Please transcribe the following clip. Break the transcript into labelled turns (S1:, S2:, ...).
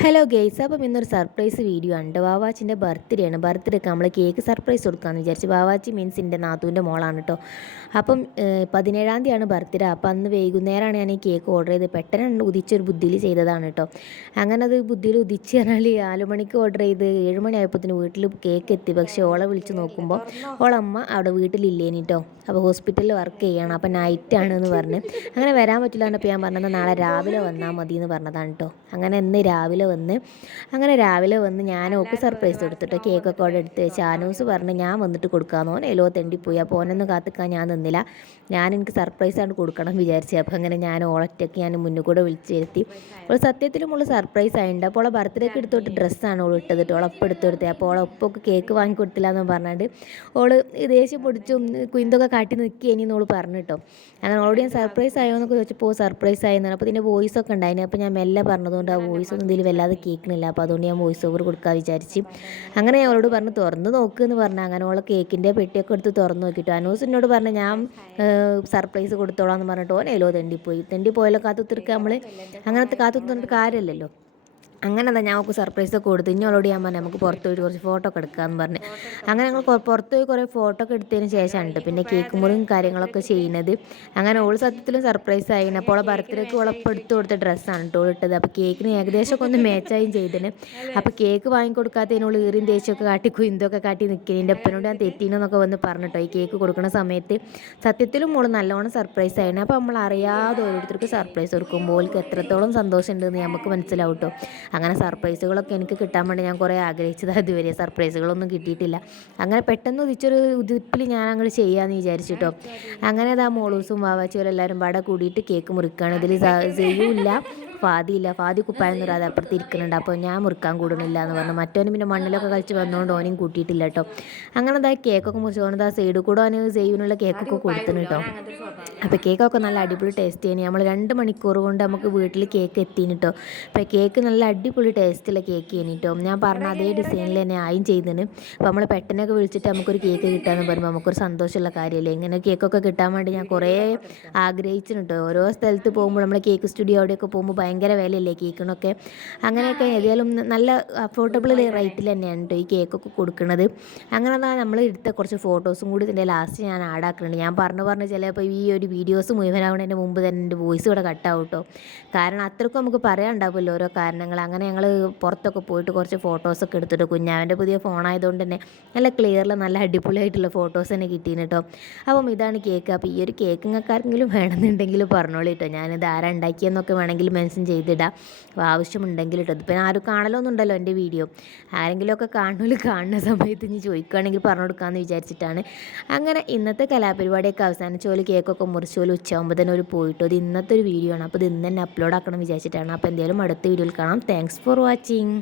S1: Hello guys അപ്പം ഇന്നൊരു surprise video ഉണ്ട് വാവാച്ചിന്റെ ബർത്ത്ഡേ ആണ്. ബർത്ത്ഡേക്ക് നമ്മൾ കേക്ക് സർപ്രൈസ് കൊടുക്കാമെന്ന് വിചാരിച്ചു വാവാച്ചി മീൻസ് എന്റെ നാത്തൂന്റെ മോളാണ് കേട്ടോ അപ്പം പതിനേഴാം തീയതിയാണ് ബർത്ത്ഡേ അപ്പം അന്ന് വൈകുന്നേരമാണ് ഞാൻ ഈ കേക്ക് ഓർഡർ ചെയ്ത് പെട്ടെന്ന് ഉദിച്ചൊരു ബുദ്ധിയിൽ ചെയ്തതാണ് കേട്ടോ അങ്ങനെ അത് ബുദ്ധിയിൽ ഉദിച്ച് പറഞ്ഞാൽ മണിക്ക് ഓർഡർ ചെയ്ത് ഏഴ് മണിയായപ്പോഴത്തേന് വീട്ടിൽ കേക്ക് എത്തി. പക്ഷേ ഓളെ വിളിച്ച് നോക്കുമ്പോൾ ഓളമ്മ അവിടെ വീട്ടിലില്ലേനി കേട്ടോ അപ്പോൾ ഹോസ്പിറ്റലിൽ വർക്ക് ചെയ്യണം. അപ്പം നൈറ്റ് എന്ന് പറഞ്ഞ്. അങ്ങനെ വരാൻ പറ്റില്ല എന്നപ്പോൾ ഞാൻ പറഞ്ഞത് നാളെ രാവിലെ വന്നാൽ മതി എന്ന് പറഞ്ഞതാണ് കേട്ടോ അങ്ങനെ ഇന്ന് രാവിലെ വന്ന് അങ്ങനെ രാവിലെ വന്ന് ഞാൻ ഓക്ക് സർപ്രൈസ് കൊടുത്തിട്ട് കേക്കൊക്കെ അവിടെ എടുത്ത് വെച്ച് ആനൂസ് പറഞ്ഞ് ഞാൻ വന്നിട്ട് കൊടുക്കാമെന്ന് ഓൻ എലോ തെണ്ടിപ്പോയി അപ്പോൾ ഓനൊന്നും കാത്തിക്കാൻ ഞാൻ നിന്നില്ല. ഞാൻ എനിക്ക് സർപ്രൈസ് ആണ് കൊടുക്കണം വിചാരിച്ചു. അപ്പോൾ അങ്ങനെ ഞാൻ ഓളറ്റൊക്കെ ഞാൻ മുന്നിൽ കൂടെ വിളിച്ച് വരുത്തി അപ്പോൾ സത്യത്തിലും ഉള്ള സർപ്രൈസ് ആയിട്ടുണ്ട് അപ്പോൾ ഓളെ ബർത്ത്ഡേക്ക് എടുത്തോട്ട് ഡ്രസ്സാണ് ഓൾ ഇട്ടത് കേട്ടോ ഓളെ ഒപ്പം എടുത്ത് കൊടുത്തത് അപ്പോൾ ഓളെ ഒപ്പൊക്കെ കേക്ക് വാങ്ങി കൊടുത്തില്ല എന്ന് പറഞ്ഞിട്ട് ഓൾ ദേഷ്യം പൊടിച്ചും കുയിന്തൊക്കെ കാട്ടി നിൽക്കുകയെന്ന് എന്നോട് പറഞ്ഞു കേട്ടോ അങ്ങനെ ഓളോട് ഞാൻ സർപ്രൈസ് ആയോ എന്നൊക്കെ ചോദിച്ചപ്പോൾ സർപ്രൈസ് ആയെന്നാണ് അപ്പോൾ ഇതിന്റെ വോയിസ് ഒക്കെ ഉണ്ടായിരുന്നു അപ്പോൾ ഞാൻ മെല്ലെ പറഞ്ഞതുകൊണ്ട് ആ വോയിസ് ഒന്നും ഇതിൽ വല്ലാതെ കേൾക്കണില്ല. അപ്പോൾ അതുകൊണ്ട് ഞാൻ വോയിസ് ഓവർ കൊടുക്കാൻ വിചാരിച്ച് അങ്ങനെ ഞാൻ അവളോട് പറഞ്ഞു തുറന്ന് നോക്ക് എന്ന് പറഞ്ഞു. അങ്ങനെ ഓളെ കേക്കിന്റെ പെട്ടിയൊക്കെ എടുത്ത് തുറന്ന് നോക്കിയിട്ട് അനൂസ് എന്നോട് പറഞ്ഞു ഞാൻ സർപ്രൈസ് കൊടുത്തോളാം എന്ന് പറഞ്ഞിട്ട് ഓനേലോ തെണ്ടിപ്പോയി തെണ്ടിപ്പോയാലോ കാത്തുത്തിരിക്കുക നമ്മൾ അങ്ങനത്തെ കാത്തു തീർന്നിട്ട് കാര്യമല്ലല്ലോ അങ്ങനെ എന്താ ഞാൻ സർപ്രൈസ് ഒക്കെ കൊടുത്തു. ഇനി അവളോട് ഞാൻ പറഞ്ഞു നമുക്ക് പുറത്ത് പോയിട്ട് കുറച്ച് ഫോട്ടോ ഒക്കെ എടുക്കാമെന്ന് പറഞ്ഞ്. അങ്ങനെ ഞങ്ങൾ പുറത്ത് പോയി കുറേ ഫോട്ടോ ഒക്കെ എടുത്തതിന് ശേഷമാണ് പിന്നെ കേക്ക് മുറിയും കാര്യങ്ങളൊക്കെ ചെയ്യുന്നത്. അങ്ങനെ ഓൾ സത്യത്തിലും സർപ്രൈസ് ആയി. അപ്പോൾ ഓളെ ബർത്ത്ഡേക്ക് ഓളപ്പം എടുത്ത് കൊടുത്ത ഡ്രസ്സാണ് കേട്ടോ ഇട്ടത്. അപ്പോൾ കേക്കിന് ഏകദേശം ഒക്കെ ഒന്ന് മാച്ചായും ചെയ്തിന്. അപ്പോൾ കേക്ക് വാങ്ങിക്കൊടുക്കാത്തതിനോട് ഈറിയും ദേഷ്യമൊക്കെ കാട്ടി കുയിന്തൊക്കെ കാട്ടി നിൽക്കുന്നത് എന്റെ അപ്പനോട് ഞാൻ തെറ്റീനെന്നൊക്കെ വന്ന് പറഞ്ഞിട്ടോ ഈ കേക്ക് കൊടുക്കുന്ന സമയത്ത്. സത്യത്തിലും മോൾ നല്ലോണം സർപ്രൈസ് ആയിരുന്നു അപ്പോൾ നമ്മൾ അറിയാതെ ഓരോരുത്തർക്ക് സർപ്രൈസ് കൊടുക്കുമ്പോൾ ഓൾക്ക് എത്രത്തോളം സന്തോഷമുണ്ടെന്ന് നമുക്ക് മനസ്സിലാവും കേട്ടോ അങ്ങനെ സർപ്രൈസുകളൊക്കെ എനിക്ക് കിട്ടാൻ വേണ്ടി ഞാൻ കുറേ ആഗ്രഹിച്ചതാണ് ഇതുവരെ സർപ്രൈസുകളൊന്നും കിട്ടിയിട്ടില്ല. അങ്ങനെ പെട്ടെന്ന് ഉദിച്ചൊരു ഉദിപ്പിൽ ഞാൻ അങ്ങോട്ട് ചെയ്യാമെന്ന് വിചാരിച്ചിട്ടോ അങ്ങനെ അതാ മോളൂസും വാവാച്ചിയും എല്ലാവരും പാടെ കൂടിയിട്ട് കേക്ക് മുറിക്കുകയാണ് ഇതിൽ ചെയ്യൂല ഫാദിയില്ല ഫാദി കുപ്പായം നിറാതെ അപ്പുറത്ത് ഇരിക്കുന്നുണ്ട്. അപ്പോൾ ഞാൻ മുറുക്കാൻ കൂടുന്നില്ല എന്ന് പറഞ്ഞു. മറ്റവനും പിന്നെ മണ്ണിലൊക്കെ കളിച്ച് വന്നുകൊണ്ട് ഓനെയും കൂട്ടിയിട്ടില്ല കേട്ടോ. അങ്ങനെ അതാ കേക്കൊക്കെ മുറിച്ച് കൊണ്ട് ആ സൈഡിൽ കൂടെ അവന് ചെയ്യുവിനുള്ള കേക്കൊക്കെ കൊടുത്തിന് കേട്ടോ. അപ്പോൾ കേക്കൊക്കെ നല്ല അടിപൊളി ടേസ്റ്റ് ചെയ്യണേ നമ്മൾ രണ്ട് മണിക്കൂർ കൊണ്ട് നമുക്ക് വീട്ടിൽ കേക്ക് എത്തിയിന് കേട്ടോ. അപ്പോൾ കേക്ക് നല്ല അടിപൊളി ടേസ്റ്റുള്ള കേക്ക് ചെയ്യണിട്ടോ ഞാൻ പറഞ്ഞ അതേ ഡിസൈനിൽ തന്നെ ആയും ചെയ്തതിന് അപ്പോൾ നമ്മൾ പെട്ടെന്നൊക്കെ വിളിച്ചിട്ട് നമുക്കൊരു കേക്ക് കിട്ടാന്ന് പറയുമ്പോൾ നമുക്കൊരു സന്തോഷമുള്ള കാര്യമല്ലേ? ഇങ്ങനെ കേക്കൊക്കെ കിട്ടാൻ വേണ്ടി ഞാൻ കുറേ ആഗ്രഹിച്ചിട്ടുണ്ട് ഓരോ സ്ഥലത്ത് പോകുമ്പോൾ നമ്മൾ കേക്ക് സ്റ്റുഡിയോ അവിടെയൊക്കെ പോകുമ്പോൾ ഭയങ്കര വിലയല്ലേ കേക്കിനൊക്കെ? അങ്ങനെയൊക്കെ ഏതായാലും നല്ല അഫോർഡബിൾ റേറ്റിൽ തന്നെയാണ് കേട്ടോ ഈ കേക്കൊക്കെ കൊടുക്കുന്നത് അങ്ങനെ തന്നെ നമ്മൾ എടുത്ത കുറച്ച് ഫോട്ടോസും കൂടി ഇതിന്റെ ലാസ്റ്റ് ഞാൻ ആഡ് ആഡാക്കുന്നുണ്ട് ഞാൻ പറഞ്ഞു പറഞ്ഞ് ചിലപ്പോൾ ഈ ഒരു വീഡിയോസ് മുഴുവനാവുന്നതിന്റെ മുമ്പ് തന്നെ എന്റെ വോയിസ് ഇവിടെ കട്ടാവും കേട്ടോ കാരണം അത്രക്കും നമുക്ക് പറയാനുണ്ടാവുമല്ലോ ഓരോ കാരണങ്ങൾ. അങ്ങനെ ഞങ്ങൾ പുറത്തൊക്കെ പോയിട്ട് കുറച്ച് ഫോട്ടോസൊക്കെ എടുത്തിട്ട് കുഞ്ഞാവന്റെ പുതിയ ഫോണായതുകൊണ്ട് തന്നെ നല്ല ക്ലിയറിൽ നല്ല അടിപൊളിയായിട്ടുള്ള ഫോട്ടോസ് തന്നെ കിട്ടീന് കേട്ടോ അപ്പം ഇതാണ് കേക്ക് അപ്പോൾ ഈ ഒരു കേക്ക് നിങ്ങൾക്ക് ആർക്കെങ്കിലും വേണമെന്നുണ്ടെങ്കിൽ പറഞ്ഞോളൂ കേട്ടോ ഞാനിത് ആരാ ഉണ്ടാക്കിയെന്നൊക്കെ വേണമെങ്കിൽ മെൻഷൻ ചെയ്തിടാം. അപ്പോൾ ആവശ്യമുണ്ടെങ്കിൽ ഇട്ടത് പിന്നെ ആരും കാണലൊന്നും ഉണ്ടല്ലോ എന്റെ വീഡിയോ. ആരെങ്കിലുമൊക്കെ കാണുമല്ലോ കാണുന്ന സമയത്ത് ഇനി ചോദിക്കുകയാണെങ്കിൽ പറഞ്ഞു കൊടുക്കാമെന്ന് വിചാരിച്ചിട്ടാണ്. അങ്ങനെ ഇന്നത്തെ കലാപരിപാടിയൊക്കെ അവസാനിച്ച് പോലെ കേക്കൊക്കെ മുറിച്ച് പോലെ ഉച്ചയാകുമ്പോൾ തന്നെ ഒരു പോയിട്ടോ. അത് ഇന്നത്തെ ഒരു വീഡിയോ ആണ്. അപ്പോൾ ഇത് ഇന്ന് തന്നെ അപ്ലോഡ് ആക്കണം വിചാരിച്ചിട്ടാണ്. അപ്പോൾ എന്തായാലും അടുത്ത വീഡിയോയിൽ കാണാം. Thanks for watching